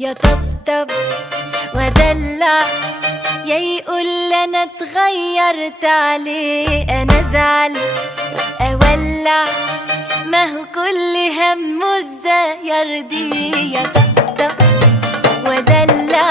يا طبطب ودلع، يا يقول انا اتغيرت عليه، انا ازعل اولع، ما هو كل همه ازاي يرضيه. يا طبطب ودلع